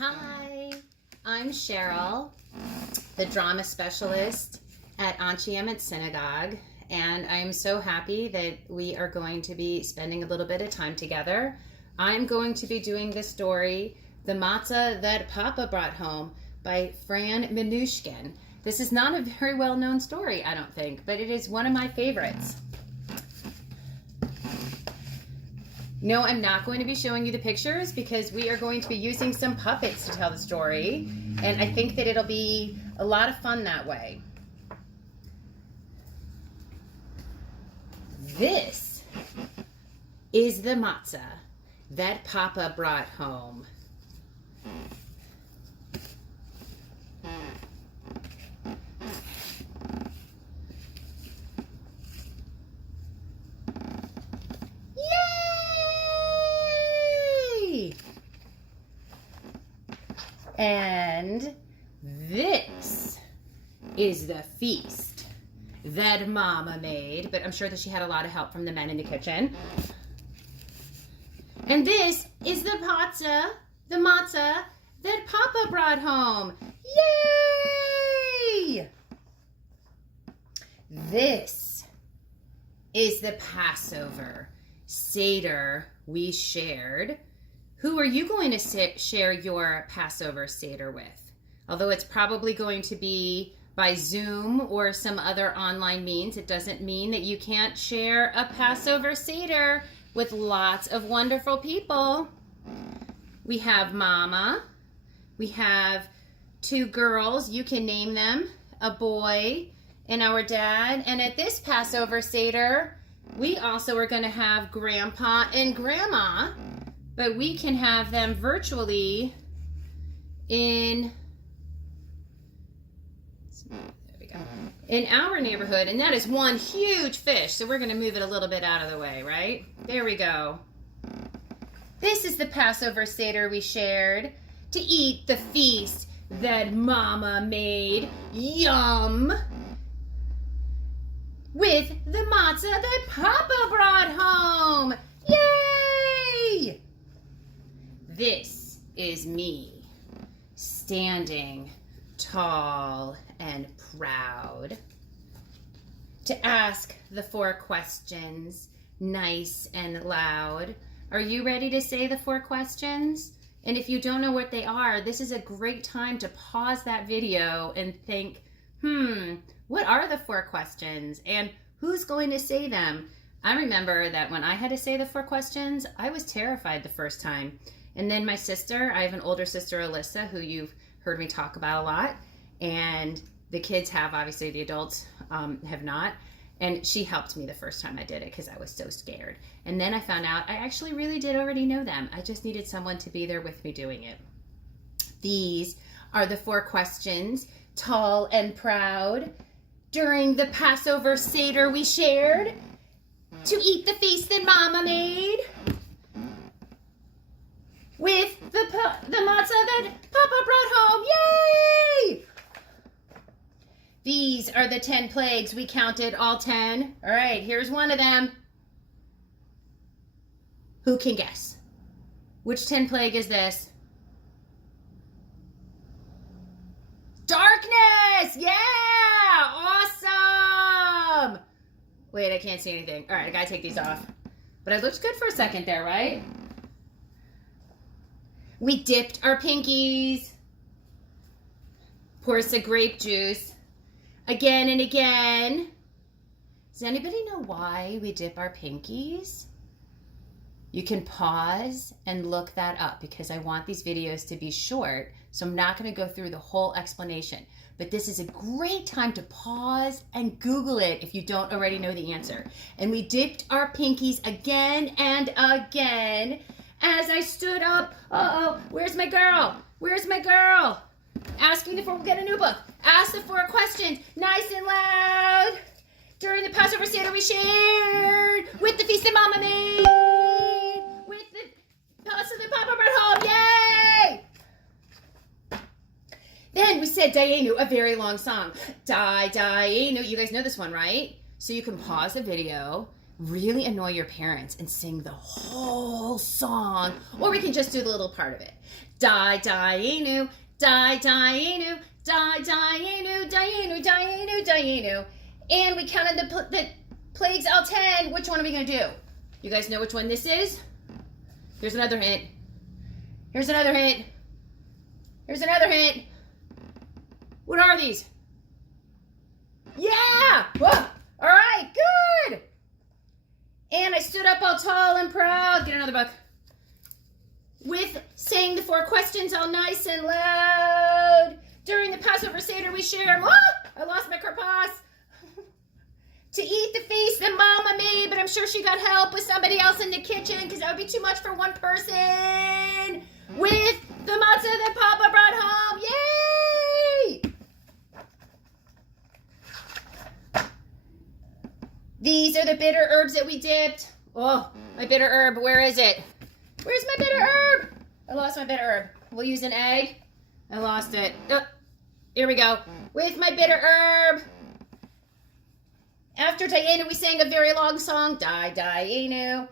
Hi, I'm Cheryl, the drama specialist at Anshe Emet Synagogue, and I'm so happy that we are going to be spending a little bit of time together. I'm going to be doing the story, The Matzah That Papa Brought Home by Fran Manushkin. This is not a very well-known story, I don't think, but it is one of my favorites. No, I'm not going to be showing you the pictures because we are going to be using some puppets to tell the story, and I think that it'll be a lot of fun that way. This is the matzah that Papa brought home. And this is the feast that Mama made, but I'm sure that she had a lot of help from the men in the kitchen. And this is the matzah that Papa brought home. Yay! This is the Passover Seder we shared. Who are you going to share your Passover Seder with? Although it's probably going to be by Zoom or some other online means, it doesn't mean that you can't share a Passover Seder with lots of wonderful people. We have Mama. We have two girls. You can name them, a boy and our dad. And at this Passover Seder, we also are going to have Grandpa and Grandma. But we can have them virtually in our neighborhood. And that is one huge fish. So we're going to move it a little bit out of the way, right? There we go. This is the Passover Seder we shared to eat the feast that Mama made. Yum! With the matzah that Papa brought home. Yay! This is me, standing tall and proud, to ask the 4 questions, nice and loud. Are you ready to say the 4 questions? And if you don't know what they are, this is a great time to pause that video and think, what are the 4 questions? And who's going to say them? I remember that when I had to say the 4 questions, I was terrified the first time. And then my sister, I have an older sister, Alyssa, who you've heard me talk about a lot. And the kids have, obviously the adults have not. And she helped me the first time I did it because I was so scared. And then I found out I actually really did already know them. I just needed someone to be there with me doing it. These are the 4 questions, tall and proud, during the Passover Seder we shared, to eat the feast that Mama made. With the matzah that Papa brought home. Yay! These are the 10 plagues. We counted all 10. All right, here's one of them. Who can guess? Which 10 plague is this? Darkness! Yeah! Awesome! Wait, I can't see anything. All right, I gotta take these off. But I looked good for a second there, right? We dipped our pinkies. Pour some grape juice. Again and again. Does anybody know why we dip our pinkies? You can pause and look that up because I want these videos to be short, so I'm not going to go through the whole explanation. But this is a great time to pause and Google it if you don't already know the answer. And we dipped our pinkies again and again. As I stood up, where's my girl? Where's my girl? Asking if we'll get a new book. Ask the 4 questions, nice and loud. During the Passover Seder we shared, with the feast that Mama made, with the matzah that Papa brought home, yay! Then we said Dayenu, a very long song. Dayenu, you guys know this one, right? So you can pause the video, really annoy your parents and sing the whole song, or we can just do the little part of it. Die, die-inu, die, die-inu, die, die-inu, die-inu, die-inu, die-inu. And we counted the plagues all 10. Which one are we going to do? You guys know which one this is? Here's another hint. Here's another hint. Here's another hint. What are these? Yeah! Whoa! All right, good! And I stood up all tall and proud. Get another book. With saying the 4 questions all nice and loud. During the Passover Seder we shared. Whoa! I lost my karpas. To eat the feast that Mama made, but I'm sure she got help with somebody else in the kitchen because that would be too much for one person. With the matzah that Papa brought home. Yay! These are the bitter herbs that we dipped. Oh, my bitter herb. Where is it? Where's my bitter herb? I lost my bitter herb. We'll use an egg. I lost it. Oh, here we go. With my bitter herb. After Dayenu, we sang a very long song, Die, Dayenu.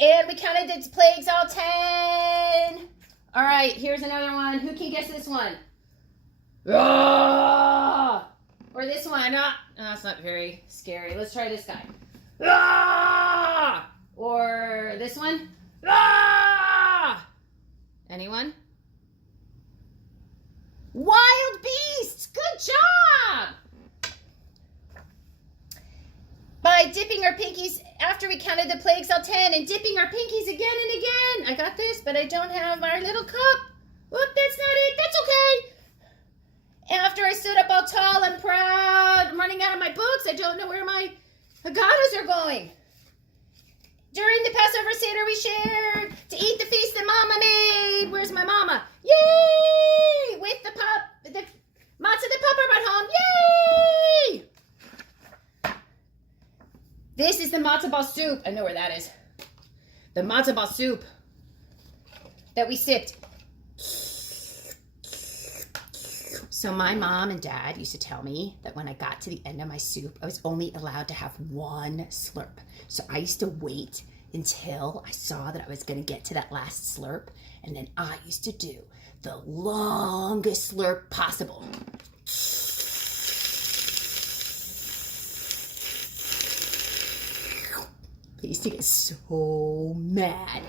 And we counted the plagues all 10. All right, here's another one. Who can guess this one? Ah! Or this one. Ah, oh, it's not very scary. Let's try this guy. Ah! Or this one. Ah! Anyone? Wild beasts. Good job. By dipping our pinkies, after we counted the plagues all 10, and dipping our pinkies again and again. I got this, but I don't have our little cup. Whoop, that's not it. That's okay. After I stood up all tall and proud, I'm running out of my books. I don't know where my Haggadahs are going. During the Passover Seder, we shared to eat the feast that Mama made. Where's my mama? Yay! With the matzah that Papa brought home. Yay! This is the matzah ball soup. I know where that is. The matzah ball soup that we sipped. So my mom and dad used to tell me that when I got to the end of my soup, I was only allowed to have 1 slurp. So I used to wait until I saw that I was going to get to that last slurp. And then I used to do the longest slurp possible. I used to get so mad.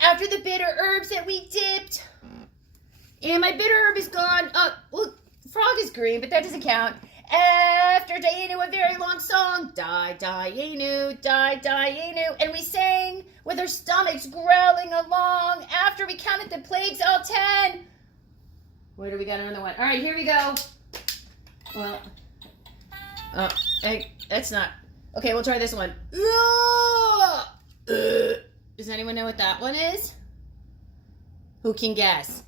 After the bitter herbs that we dipped, and my bitter herb is gone. Look, frog is green, but that doesn't count. After Dayenu, a very long song, Die, Dayenu, Die, Dayenu, and we sang with our stomachs growling along after we counted the plagues all 10. Where do we got another one? All right, here we go. Well, that's not. Okay, we'll try this one. Does anyone know what that one is? Who can guess?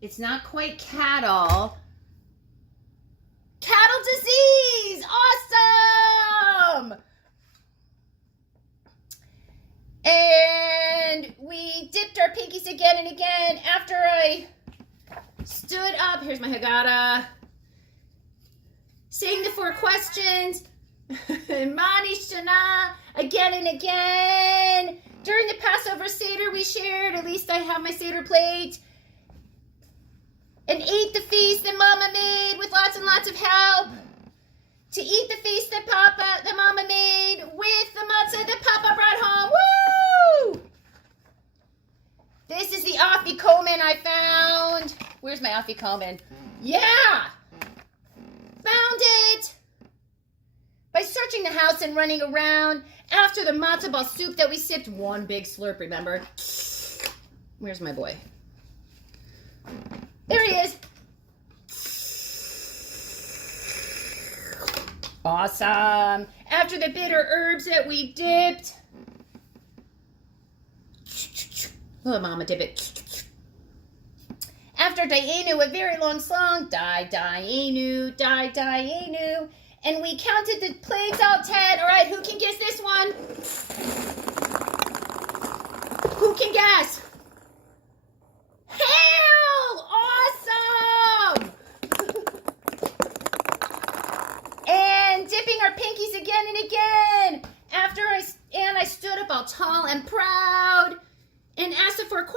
It's not quite cattle. Cattle disease! Awesome! And we dipped our pinkies again and again after I stood up. Here's my Haggadah. Saying the 4 questions. Manushkin again and again. During the Passover Seder we shared, at least I have my Seder plate, and ate the feast that Mama made with lots and lots of help. To eat the feast that Mama made with the matzah that Papa brought home. Woo! This is the afikomen I found. Where's my afikomen? Yeah! Found it! By searching the house and running around after the matzah ball soup that we sipped. 1 big slurp, remember? Where's my boy? There he is. Awesome. After the bitter herbs that we dipped. Oh, Mama, dip it. After Dayenu, a very long song. Die, Dayenu, die, Dayenu. And we counted the plagues all 10. All right, who can guess this one? Who can guess? Hail! Awesome! And dipping our pinkies again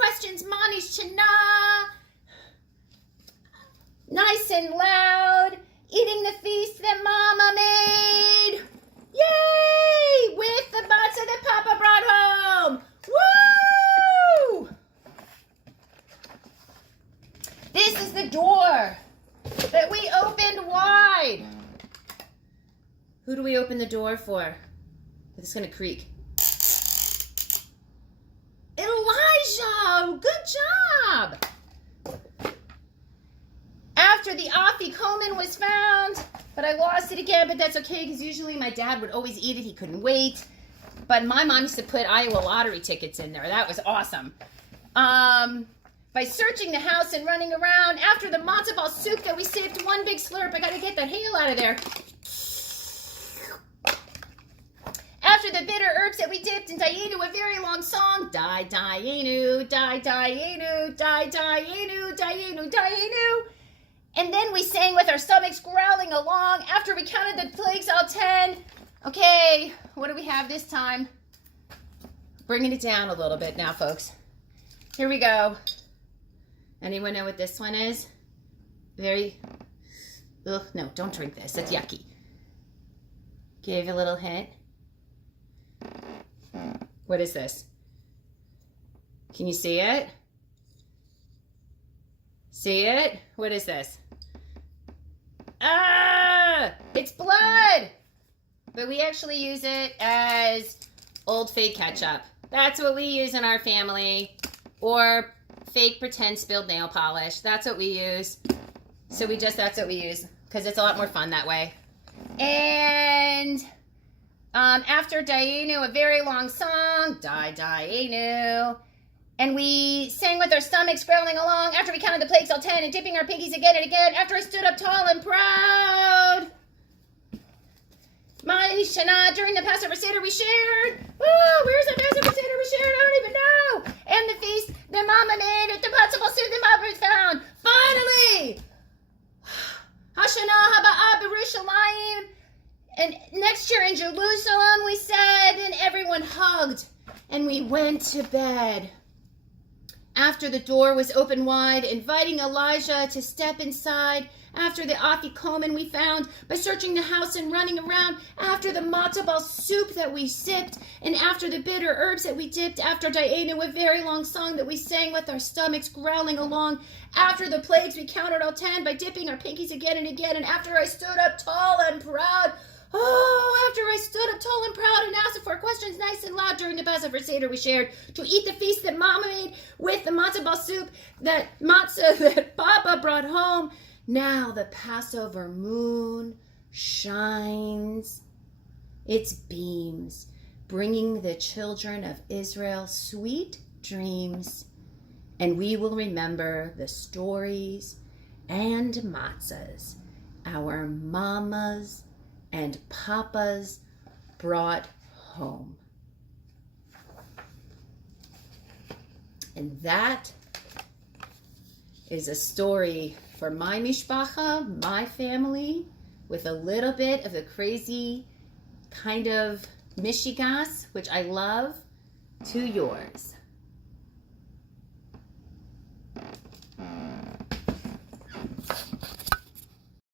questions, Manushkin. Nice and loud, eating the feast that Mama made. Yay! With the matzah that Papa brought home. Woo! This is the door that we opened wide. Who do we open the door for? It's going to creak. Elijah! Good job! After the afikomen was found, but I lost it again, but that's okay because usually my dad would always eat it. He couldn't wait. But my mom used to put Iowa lottery tickets in there. That was awesome. By searching the house and running around, after the matzo ball soup that we saved one big slurp, I got to get that hail out of there. After the bitter herbs that we dipped in Dayenu, a very long song. Die, Dayenu, die, Dayenu, die, Dayenu, Dayenu, Dayenu. And then we sang with our stomachs growling along after we counted the plagues all 10. Okay, what do we have this time? Bringing it down a little bit now, folks. Here we go. Anyone know what this one is? Ugh, no, don't drink this. It's yucky. Give you a little hint. What is this? Can you see it? See it? What is this? Ah! It's blood! But we actually use it as old fake ketchup. That's what we use in our family. Or fake pretend spilled nail polish. That's what we use. So that's what we use. Because it's a lot more fun that way. And after Dayenu, a very long song. Die, Dayenu. And we sang with our stomachs growling along after we counted the plagues all 10 and dipping our pinkies again and again after I stood up tall and proud. My Shana, during the Passover Seder we shared. Oh, where's the Passover Seder we shared? I don't even know. And the feast that Mama made at the Matzah soup that Mama found. Finally! Hashana Haba'ah B'Yerushalayim. And next year in Jerusalem, we said, and everyone hugged. And we went to bed. After the door was open wide, inviting Elijah to step inside. After the afikomen we found, by searching the house and running around. After the matzah ball soup that we sipped. And after the bitter herbs that we dipped. After Dayenu, a very long song that we sang with our stomachs growling along. After the plagues we counted all 10 by dipping our pinkies again and again. And after I stood up tall and proud. Oh, after I stood up tall and proud and asked for questions nice and loud during the Passover Seder we shared, to eat the feast that Mama made with the matzah ball soup, that matzah that Papa brought home. Now the Passover moon shines its beams, bringing the children of Israel sweet dreams. And we will remember the stories and matzahs our mamas and papas brought home. And that is a story for my mishpacha, my family, with a little bit of the crazy kind of mishigas, which I love, to yours.